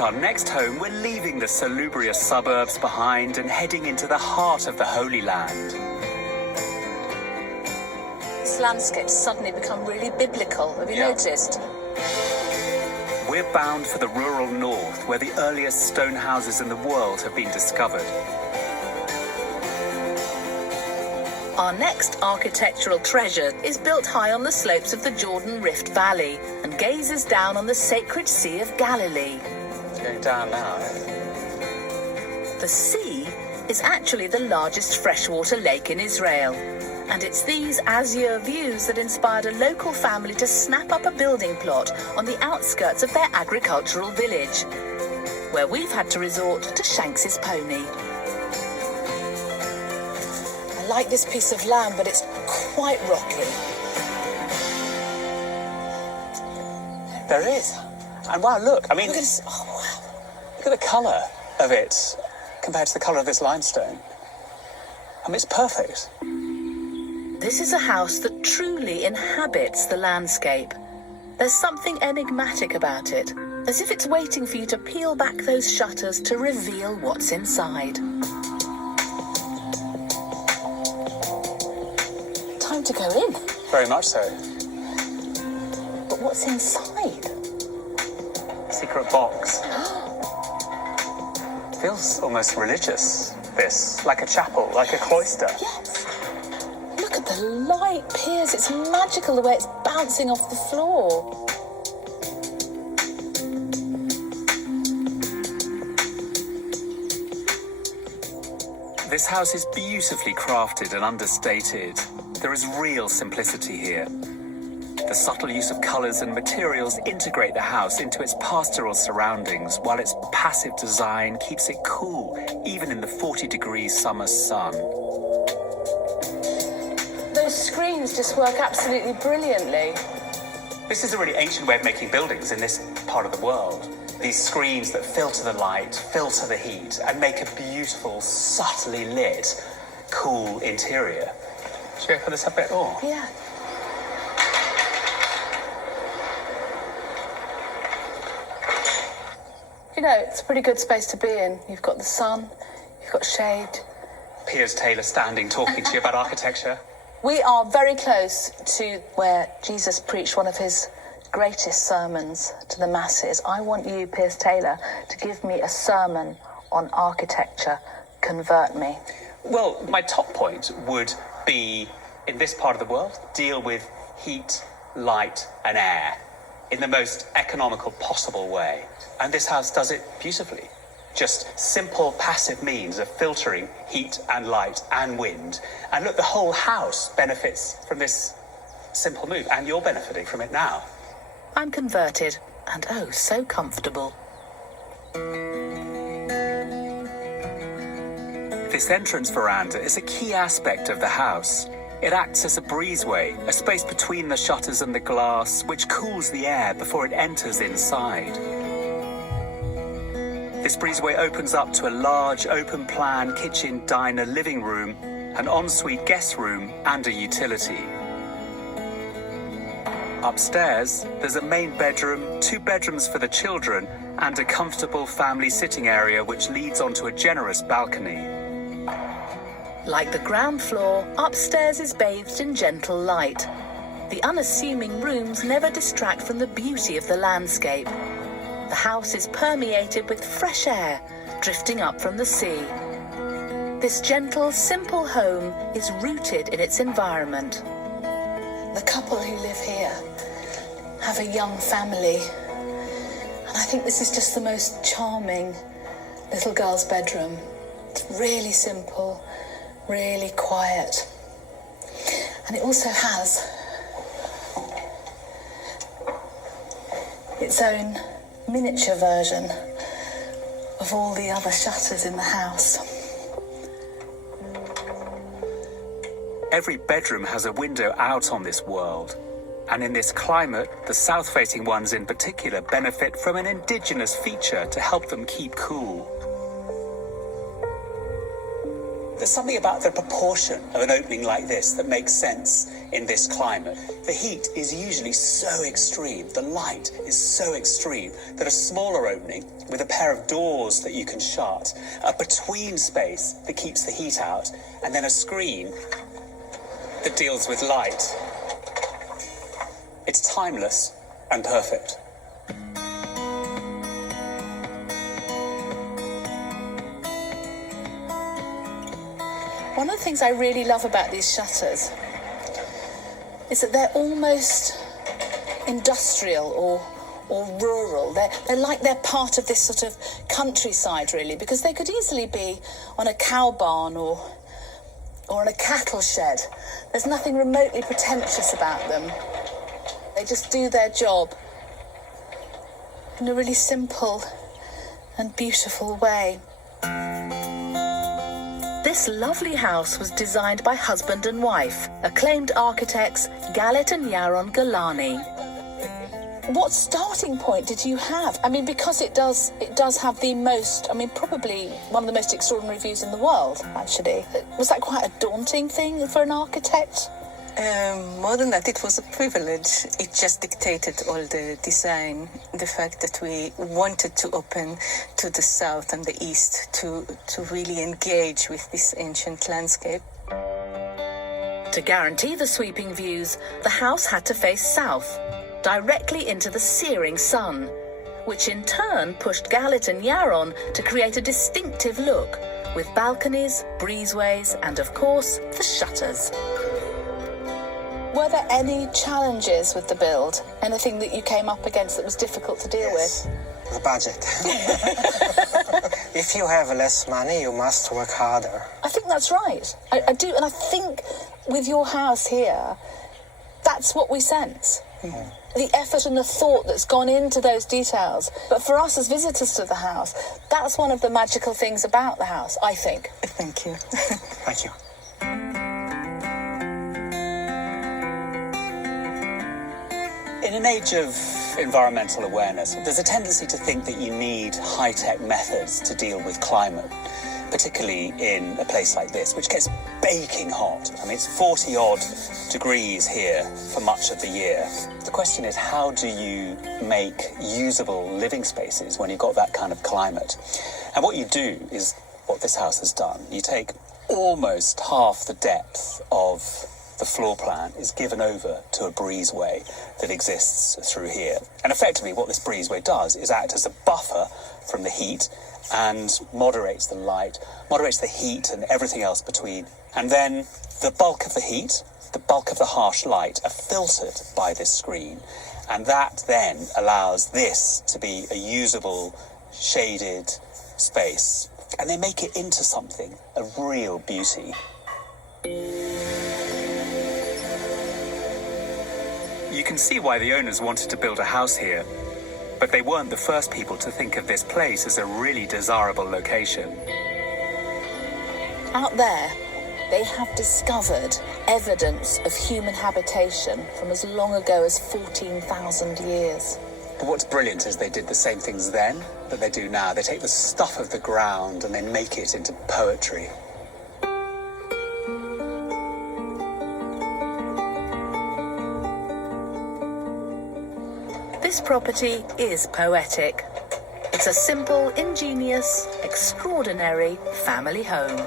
Our next home, we're leaving the salubrious suburbs behind and heading into the heart of the Holy Land. This landscape's suddenly become really biblical. Have you noticed? We're bound for the rural north, where the earliest stone houses in the world have been discovered. Our next architectural treasure is built high on the slopes of the Jordan Rift Valley and gazes down on the sacred Sea of Galilee. It's going down now, The sea is actually the largest freshwater lake in Israel. And it's these azure views that inspired a local family to snap up a building plot on the outskirts of their agricultural village, where we've had to resort to Shanks's pony. I like this piece of land, but it's quite rocky. There is. And wow, look, I mean, Look at this. Oh, wow. look at the colour of it compared to the colour of this limestone. I mean, it's perfect. This is a house that truly inhabits the landscape. There's something enigmatic about it, as if it's waiting for you to peel back those shutters to reveal what's inside. Time to go in. Very much so. But what's inside? Secret box. Feels almost religious, this. Like a chapel, like a cloister. Yes. Look at the light piers. It's magical the way it's bouncing off the floor. This house is beautifully crafted and understated. There is real simplicity here. The subtle use of colours and materials integrate the house into its pastoral surroundings, while its passive design keeps it cool, even in the 40-degree summer sun. Those screens just work absolutely brilliantly. This is a really ancient way of making buildings in this part of the world. These screens that filter the light, filter the heat, and make a beautiful, subtly lit, cool interior. Should we open this up a bit more? Yeah. You know, it's a pretty good space to be in. You've got the sun, you've got shade. Piers Taylor standing talking to you about architecture. We are very close to where Jesus preached one of his greatest sermons to the masses. I want you, Piers Taylor, to give me a sermon on architecture. Convert me. Well, my top point would be, in this part of the world, deal with heat, light and air in the most economical possible way. And this house does it beautifully. Just simple passive means of filtering heat and light and wind. And look, the whole house benefits from this simple move, and you're benefiting from it now. I'm converted, and oh, so comfortable. This entrance veranda is a key aspect of the house. It acts as a breezeway, a space between the shutters and the glass, which cools the air before it enters inside. This breezeway opens up to a large, open-plan kitchen, diner, living room, an ensuite guest room, and a utility. Upstairs, there's a main bedroom, 2 bedrooms for the children, and a comfortable family sitting area which leads onto a generous balcony. Like the ground floor, upstairs is bathed in gentle light. The unassuming rooms never distract from the beauty of the landscape. The house is permeated with fresh air, drifting up from the sea. This gentle, simple home is rooted in its environment. The couple who live here have a young family, and I think this is just the most charming little girl's bedroom. It's really simple, really quiet, and it also has its own miniature version of all the other shutters in the house. Every bedroom has a window out on this world. And in this climate, the south-facing ones in particular benefit from an indigenous feature to help them keep cool. There's something about the proportion of an opening like this that makes sense in this climate. The heat is usually so extreme, the light is so extreme, that a smaller opening with a pair of doors that you can shut, a between space that keeps the heat out, and then a screen that deals with light. It's timeless and perfect. One of the things I really love about these shutters is that they're almost industrial or rural. They're like they're part of this sort of countryside, really, because they could easily be on a cow barn or on a cattle shed. There's nothing remotely pretentious about them. They just do their job in a really simple and beautiful way. This lovely house was designed by husband and wife, acclaimed architects Galit and Yaron Galani. What starting point did you have? I mean, because it does have the most, probably one of the most extraordinary views in the world, actually. Was that quite a daunting thing for an architect? More than that, it was a privilege. It just dictated all the design. The fact that we wanted to open to the south and the east to really engage with this ancient landscape. To guarantee the sweeping views, the house had to face south, directly into the searing sun, which in turn pushed Galit and Yaron to create a distinctive look, with balconies, breezeways, and of course, the shutters. Were there any challenges with the build? Anything that you came up against that was difficult to deal with? The budget. If you have less money, you must work harder. I think that's right. I do, and I think with your house here, that's what we sense. Mm-hmm. The effort and the thought that's gone into those details. But for us as visitors to the house, that's one of the magical things about the house, I think. Thank you. Thank you. In an age of environmental awareness, there's a tendency to think that you need high-tech methods to deal with climate, particularly in a place like this, which gets baking hot. I mean, it's 40-odd degrees here for much of the year. The question is, how do you make usable living spaces when you've got that kind of climate? And what you do is what this house has done. You take almost half the depth of the floor plan is given over to a breezeway that exists through here. And effectively what this breezeway does is act as a buffer from the heat and moderates the light, moderates the heat and everything else between. And then the bulk of the heat, the bulk of the harsh light are filtered by this screen. And that then allows this to be a usable, shaded space. And they make it into something, a real beauty. You can see why the owners wanted to build a house here, but they weren't the first people to think of this place as a really desirable location. Out there, they have discovered evidence of human habitation from as long ago as 14,000 years. But what's brilliant is they did the same things then that they do now. They take the stuff of the ground and they make it into poetry. This property is poetic. It's a simple, ingenious, extraordinary family home.